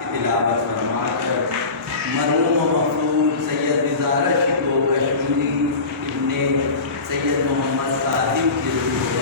تلاوت فرما کر مرحوم و مقبول سید نظارہ شکو کشمیری ابن سید محمد قادم کی روح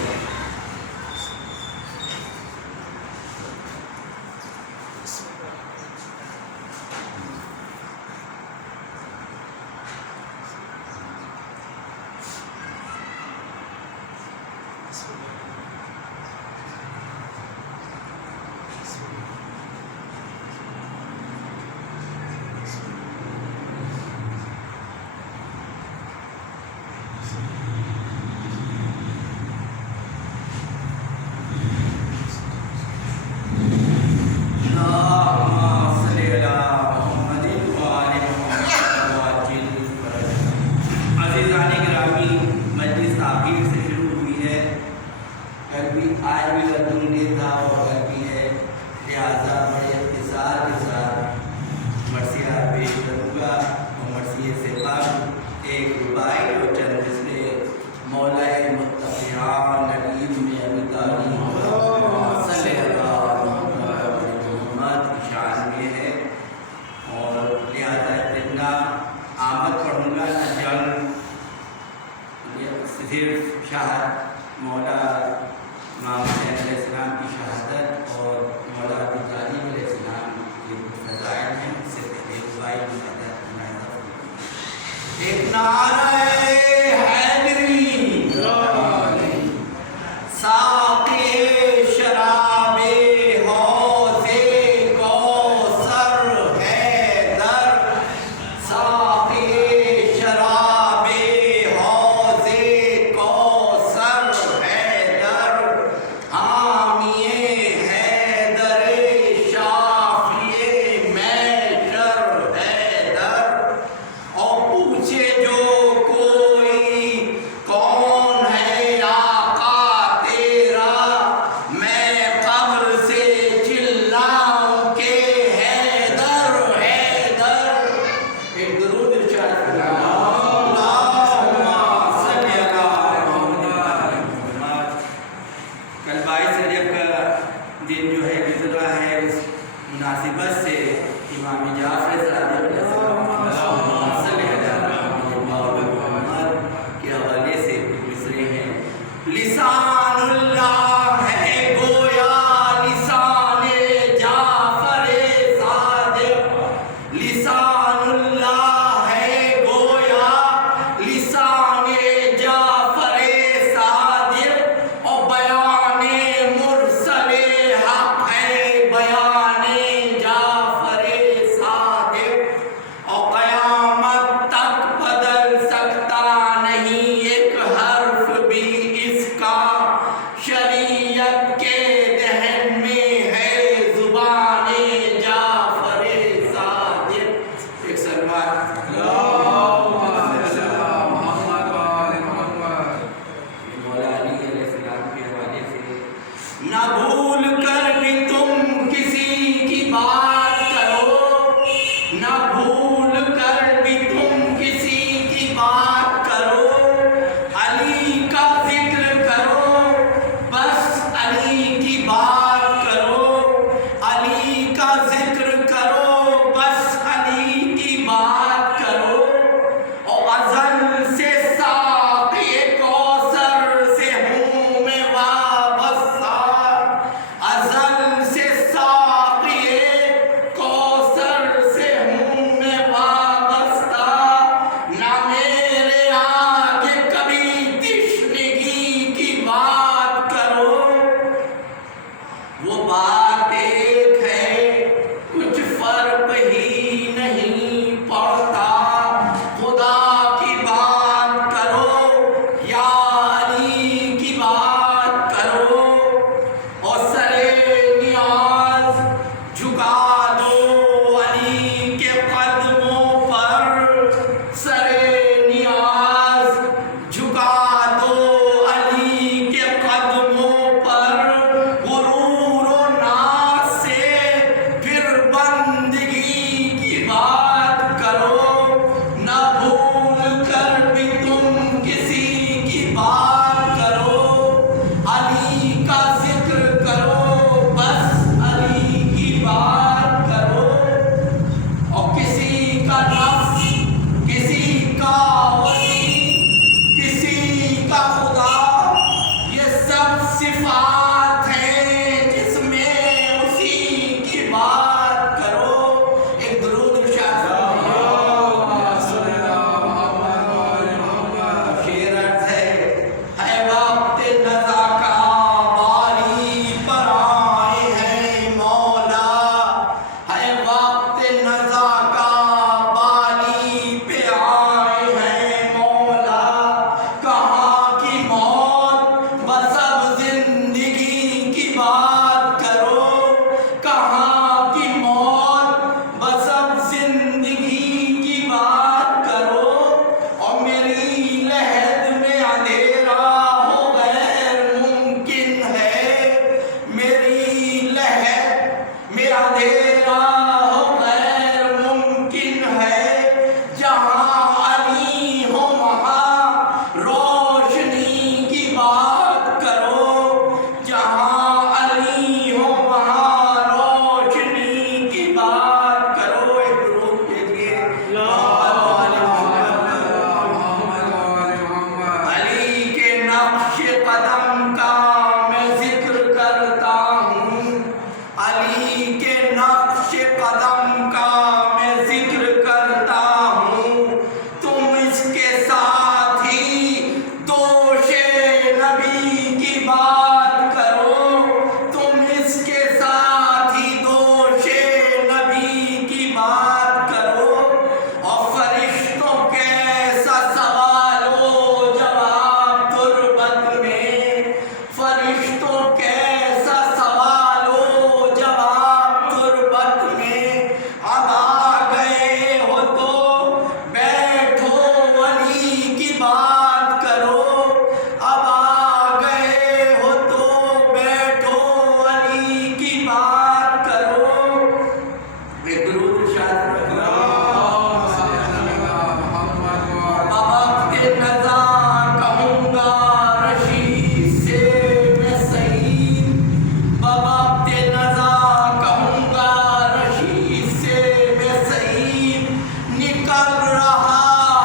نقش قدم کا میں ذکر کرتا ہوں، تم اس کے ساتھ ہی دوش نبی کی بات کرو، تم اس کے ساتھ ہی دوش نبی کی بات کرو، اور فرشتوں کیسا سوال و جواب تربت میں، فرشتوں کیسا سوال و جواب تربت میں، اب آ گئے ہو تو بیٹھو ولی کی بات کرو، اب آ گئے ہو تو بیٹھو ولی کی بات کرو۔ ایک درود شاید بوقت نزا کہوں گا رشید سے میں سعید، بوقت نزا کہوں گا رشید سے میں سعید، نکل رہا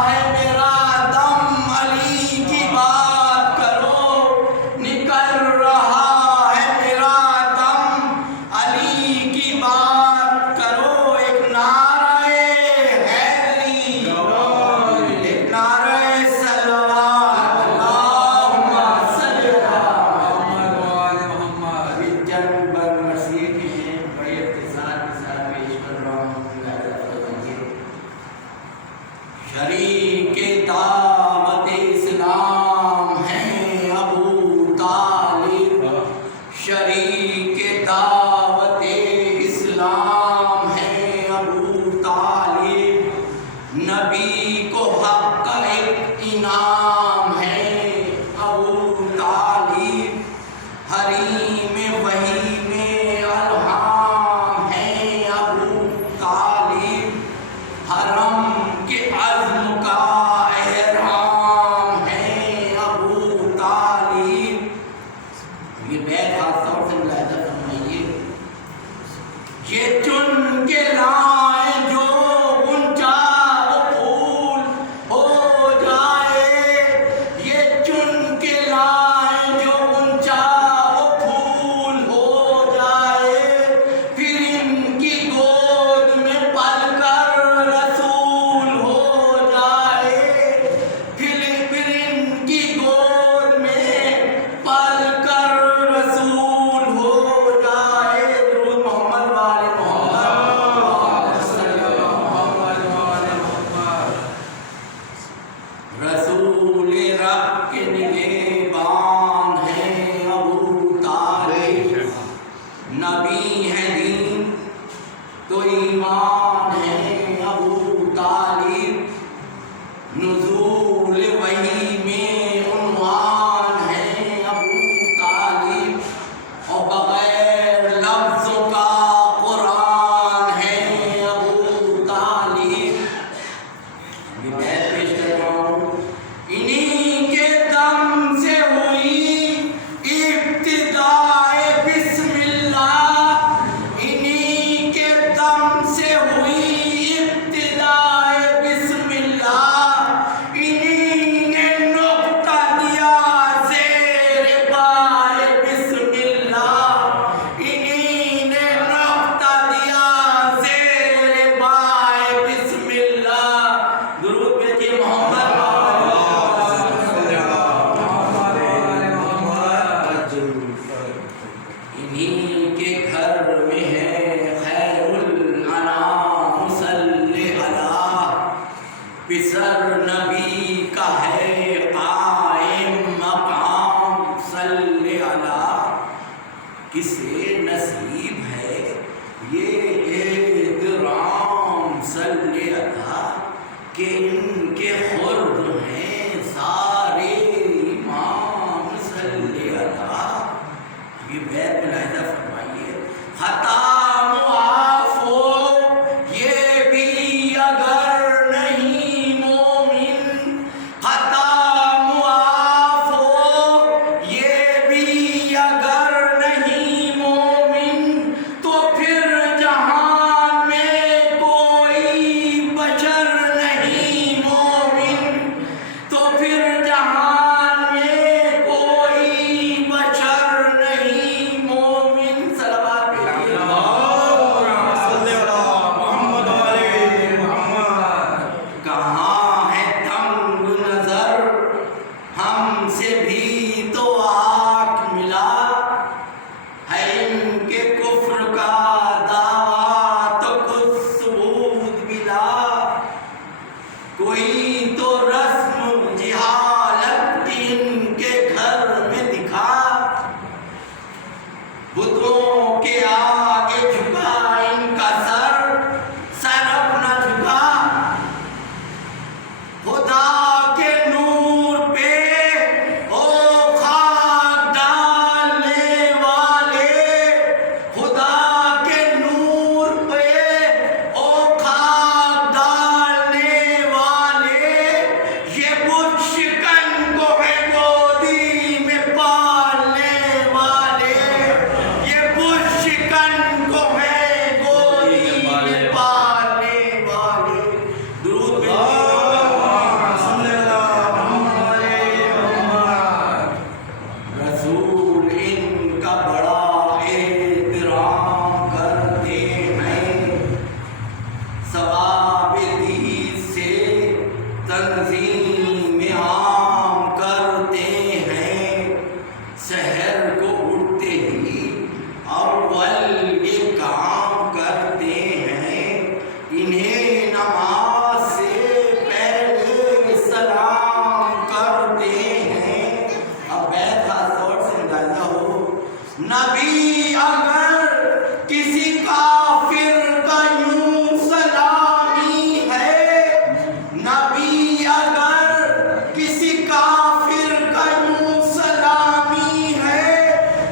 ہے میرا دم علی کی بات کرو، نکل رہا ہے میرا دم علی کی بات کرو۔ ایک نعرہ حیدری، ایک نعرہ صلوات، اللہم صلی ابھی چند برمسی کے ہیں، بڑے اختصار کے ساتھ پیش کر رہا ہوں۔ شریک دعوت اسلام ہیں ابو طالب، شریک دعوت اسلام ہیں ابو طالب، نبی کو حق کا ایک انعام ہے ابو طالب، حریم وحی میں الہام ہے ابو طالب، حرم کے عزم کا احرام ہے ابو طالب۔ یہ بیت خاص طور سے ملاحظہ فرمائیے، یہ چن کے لائیں جو غنچہ وہ پھول ہو جائے، یہ چن کے لائیں جو غنچہ وہ پھول ہو جائے، پھر ان کی گود میں پل کر رسول ہو جائے، پھر ان کی گود میں پل کر رسول ہو جائے۔ درود محمد وآل محمد صلی اللہ علیہ وسلم۔ رسول رب کے نگہبان ہیں ابو طالب، نبی ہیں دین تو ایمان ہے ابو طالب، نزول وحی میں عنوان ہے ابو طالب، اور بغیر لفظوں کا قرآن ہے ابو طالب۔ یہ بیت پیش کر رہا ہوں، انہی کے دم سے ہوئی ابتدائے بسم اللہ، انہی کے دم سے ہوئی ابتدائے بسم اللہ، انہی نے نقطہ دیا زیر بائے بسم اللہ، انہی نے نقطہ دیا زیر بائے بسم اللہ۔ درود بھیجیے محمد انہی کے گھر میں ہے خیر الانام صلی اللہ، پسر نبی کا ہے قائم مقام صلی اللہ، کسے نصیب ہے یہ احترام صلی اللہ، کہ ان کے خرد ہیں سارے امام صلی اللہ۔ یہ بیت ملاحظہ فرمائیے، خطا معاف ہو یہ بھی اگر نہیں مومن، خطا معاف ہو یہ بھی اگر نہیں مومن، تو پھر جہان میں کوئی بشر نہیں مومن، کوئی تو رسم جہالت کی ان کے گھر میں دکھا، بتوں کے آگے جھکا ان کا سر اپنا جھکا، خدا کے نور پہ او خاک ڈالنے والے، خدا کے نور پہ او خاک ڈالنے والے، یہ بت شکن کو ہے گودی میں پالنے والے، یہ بت شکن کو ہے گودی میں پالنے والے۔ درود رسول ان کا بڑا احترام کرتے ہیں، ثواب دین سے تنظیم عام کرتے ہیں، سحر کو اٹھتے ہی اول یہ کام کرتے ہیں، انہیں نماز سے پہلے سلام کرتے ہیں۔ اب بیت خاص طور سے اندازہ ہو، نبی اگر کسی کافر کا یوں سلامی ہے، نبی اگر کسی کافر کا یوں سلامی ہے،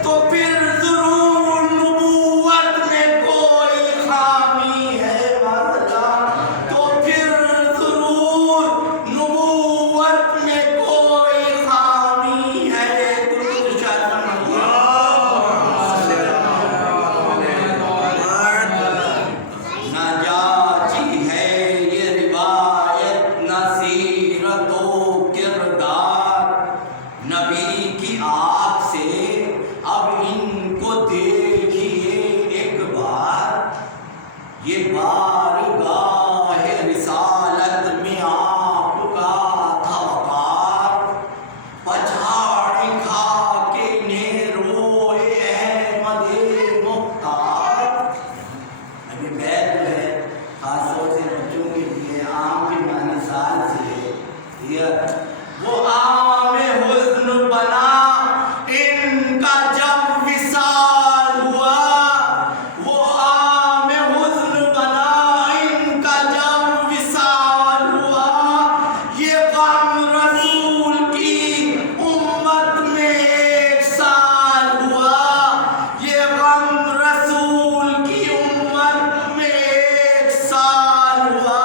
تو پھر ضرور نبوت میں کوئی خامی ہے، تو پھر ضرور نبوت میں کوئی خامی ہے۔ درود شاہ نہ جاچی ہے یہ روایت نہ سیرت و کردار، نبی کی آنکھ سے اب ان کو دیکھیے ایک بار، یہ بارگاہ رسالت میں آپ کا تھا وقار، پچھاڑیں کھا کے انہیں روئے احمد مختار۔ اب یہ بیت جو ہے خاص طور سے بچوں کے لیے عام کے معنی سال سے ہے، وہ عام حزن بنا ان کا جب وصال ہوا، وہ عام حزن بنا ان کا جب وصال ہوا، یہ غم رسول کی امت میں ایک سال ہوا، یہ غم رسول کی امت میں ایک سال ہوا،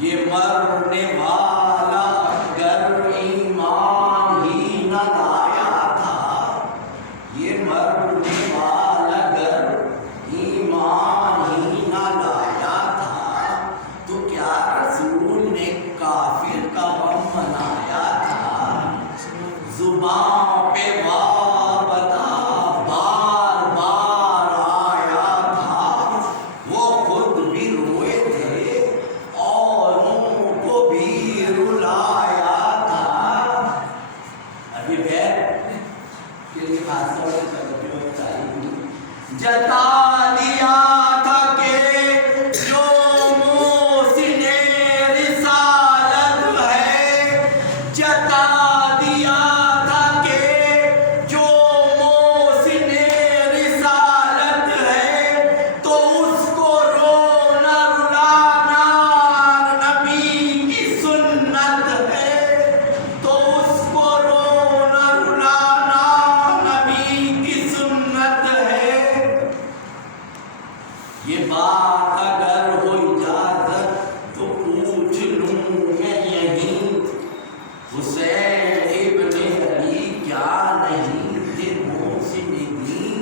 یہ مرنے والا اگر ایمان ہی نہ لایا تھا، یہ مرنے والا اگر ایمان ہی نہ لایا تھا، تو کیا رسول نے کافر کا غم منایا تھا؟ زباں پہ وابدہ بار بار آیا تھا، وہ خود بھی روئے تھے اوروں کو بھی رلایا تھا۔ ابھی بیت کے لیے خاص طور سے توجہ چاہیے، جتا دیا تھا کہ جو محسن رسالت ہے، جتا دیا تھا کہ جو محسن رسالت ہے، تو اس کو رونا رلانا نبی کی سنت ہے، تو اس کو رونا رلانا نبی کی سنت ہے۔ یہ بات اگر ہو اجازت تو پوچھ لوں میں یہیں، حسین ابن علی کیا نہیں تھے محسن دین؟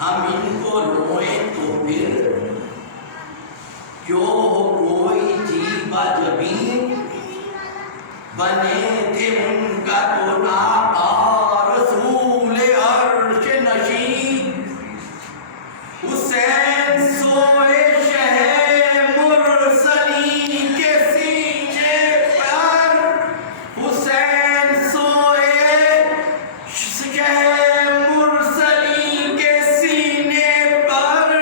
ہم ان کو روئیں تو پھر کیوں ہو کوئی جیبا جبین، بنے تھے ان کا تو ناقا رسول عرش نشین، حسین سوئے شہ مرسلین کے سینے پر، حسین سوئے شہ مرسلین کے سینے پر،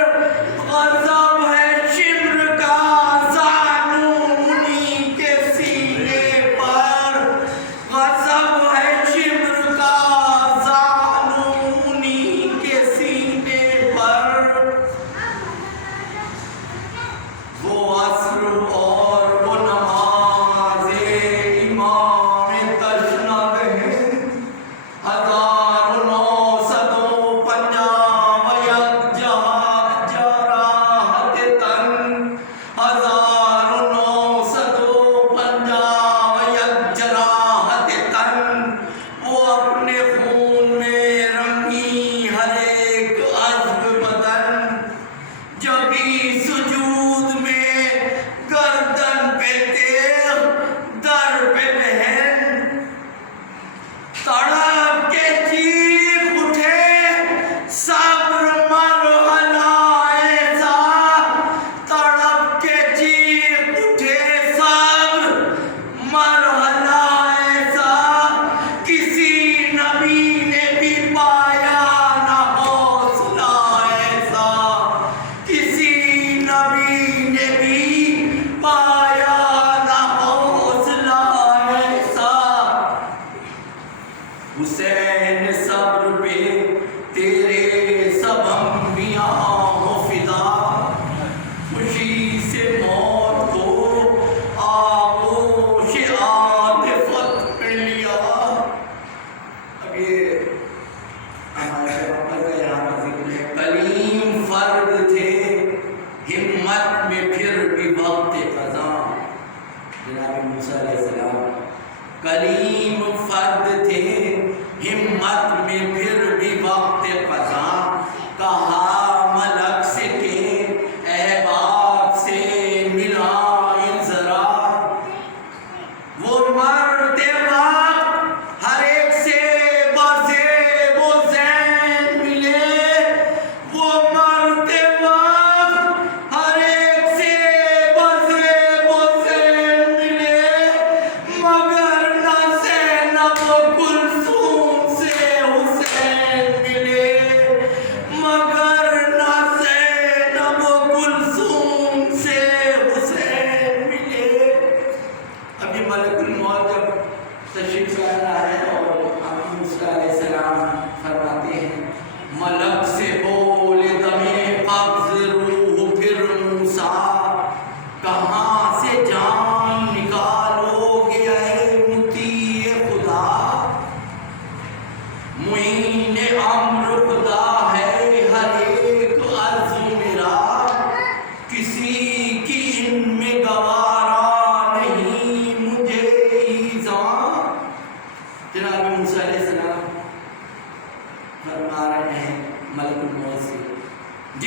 غضب ہے شمر کا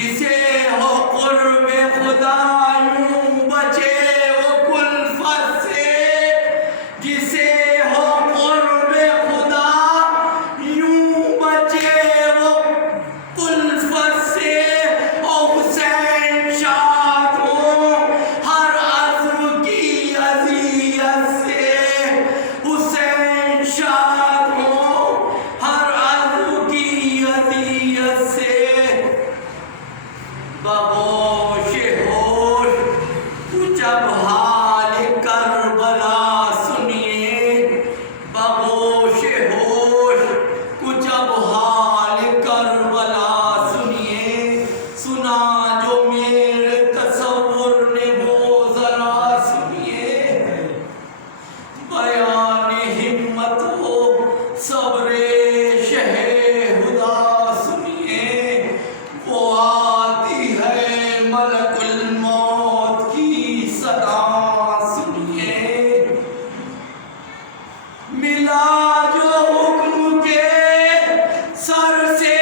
جسے ہو قرب خدا یوں بچے وہ کلفت سے، جسے ہو قرب خدا یوں بچے وہ کلفت سے، او حسین شاد ہو ہر عزم کی اذیت سے، حسین شاد ہو ہر عزم کی اذیت سے، بغوش ہوش جب حال کربلا سنیے، بغوش ہوش جب حال کربلا سنیے، سنا جو میرے تصور نے وہ ذرا سنیے، بیان ہمت ہو صبر شہ ہدا سنیے، وہ آتی ہے ملک الموت کی صدا سنیے، ملا جو حکم کے سر سے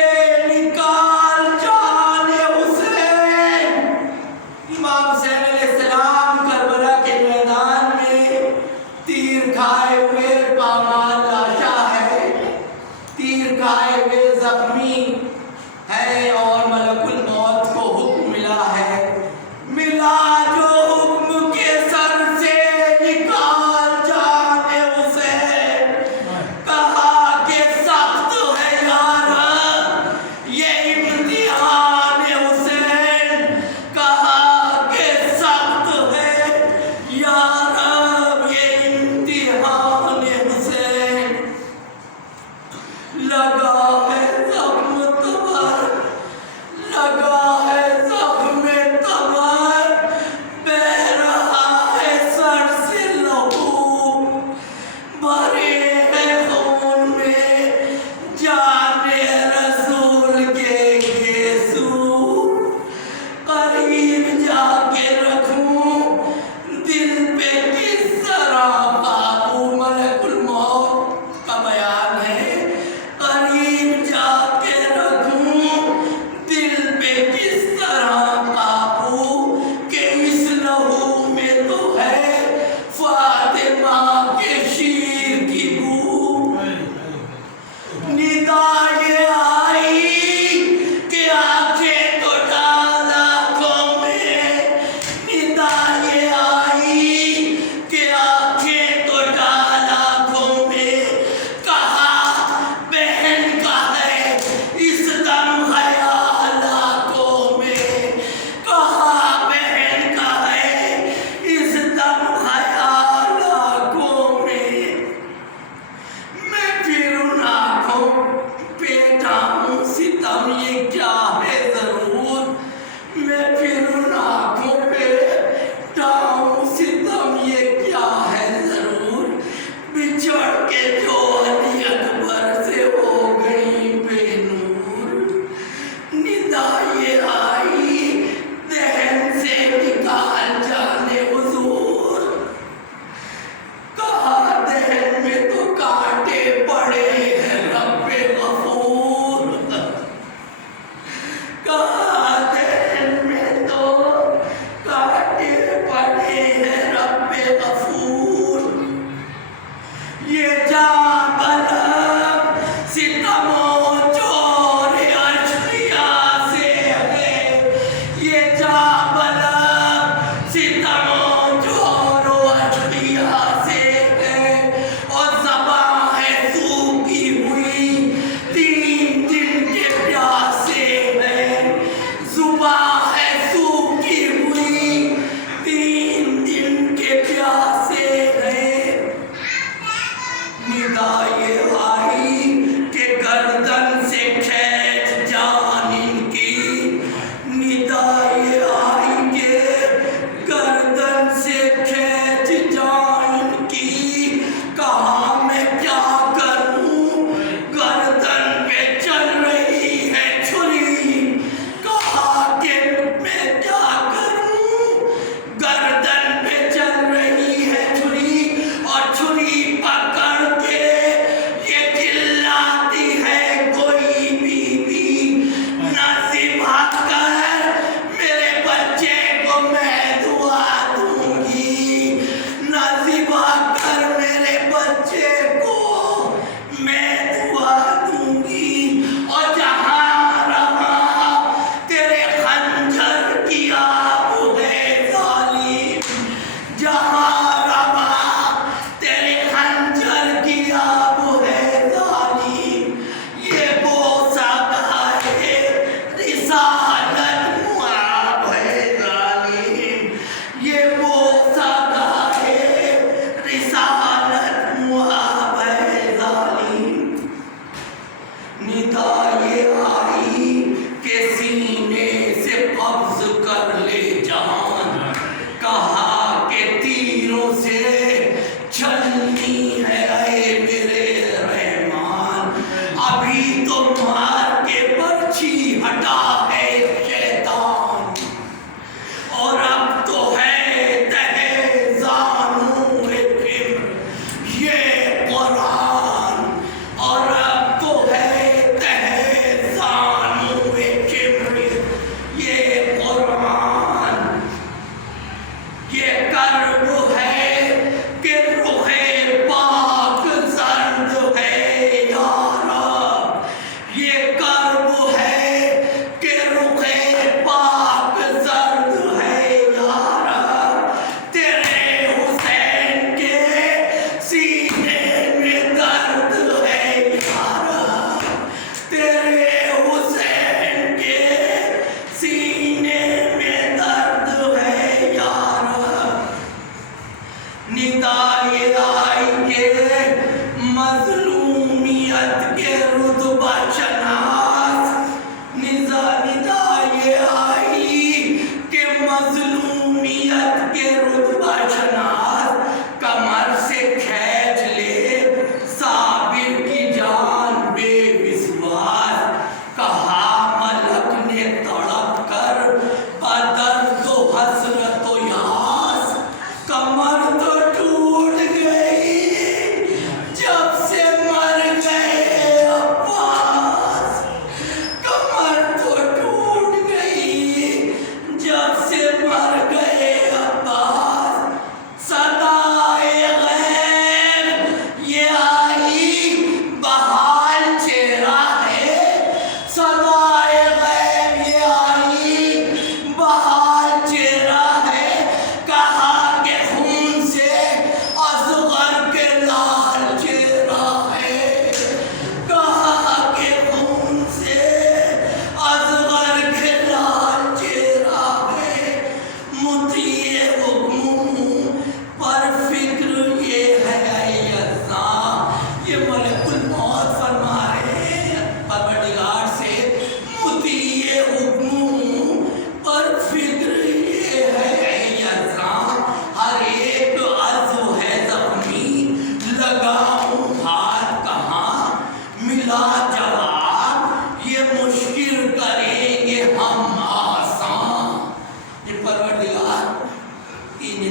نکال جان حسین،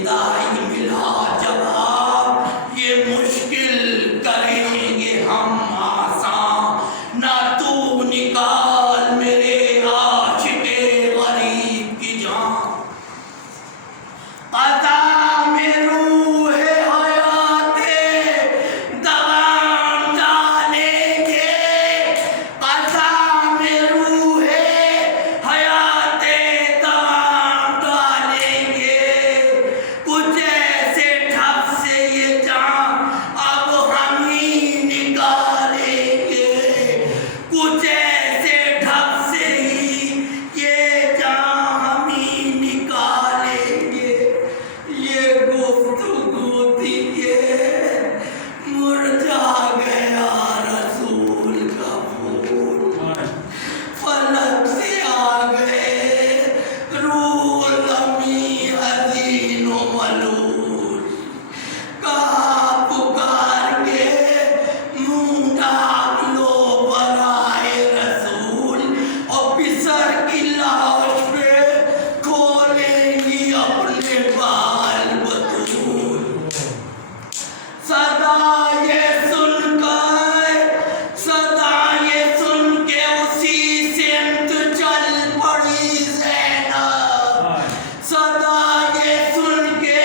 الہی ملا جواب، یہ مشکل کریں گے ہم آسان، نہ تو نکال میرے عاشق غریب کی جان۔ قضا میں روح حیات دوام ڈالیں گے، قضا میں روح حیات دوام ڈالیں گے، کچھ ایسے ٹھپ سے یہ جان اب ہم ہی نکالیں گے، کچھ ایسے ٹھپ سے ہی یہ جان ہم ہی نکالیں گے۔ یہ گفتگو تھی کہ مرجھا گیا رسول کا پھول، فلک سے آ گئے روح زمیں حزین و ملول، کہا پکار کے منہ ڈھانپ لو برائے رسول، اور پسر کی لاش پہ کھولیں گی اپنے بال بطول۔ صدا یہ سن کے اسی سمت چل پڑی زینب، صدا یہ سن کے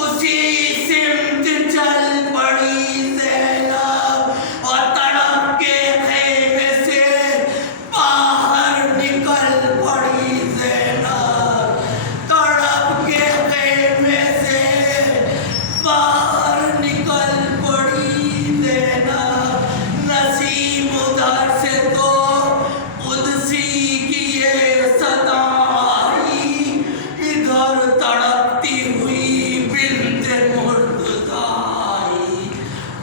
اسی سمت چل پڑی زینب، اور تڑپ کے خیمے سے باہر نکل پڑی زینب، تڑپ کے خیمے سے باہر نکل پڑی زینب۔ نسیم ادھر سے تو قدسی کی یہ صدا آئی، ادھر تڑپتی ہوئی بنت مرتضیٰ آئی،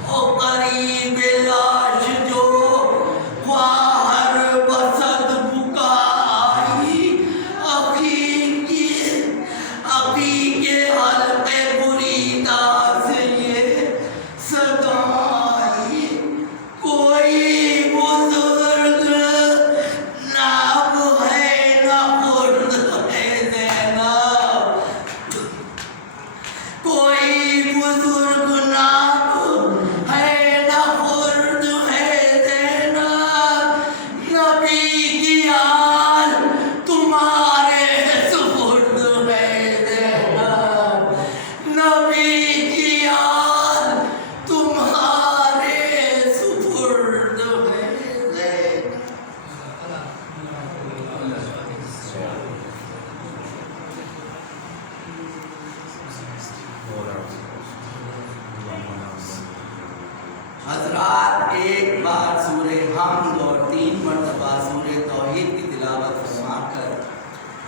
اور قریب لاش جو خواہر بسد بکائی، عقیق کے حلقے بریدہ سے یہ صدا آئی، کوئی بزرگ نہ اب ہے نہ خرد ہے زینب، کوئی بزرگ نہ اب ہے نہ خرد ہے زینب، نبی کی آل تمہارے سپرد ہے زینب، نبی کی آل تمہارے سپرد ہے زینب۔ حضرات ایک بار سورہ حمد اور 3 مرتبہ سورہ توحید کی تلاوت فرما کر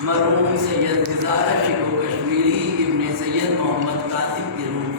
مرحوم سید نثار عاشق و کشمیری ابن سید محمد قاسم کی روح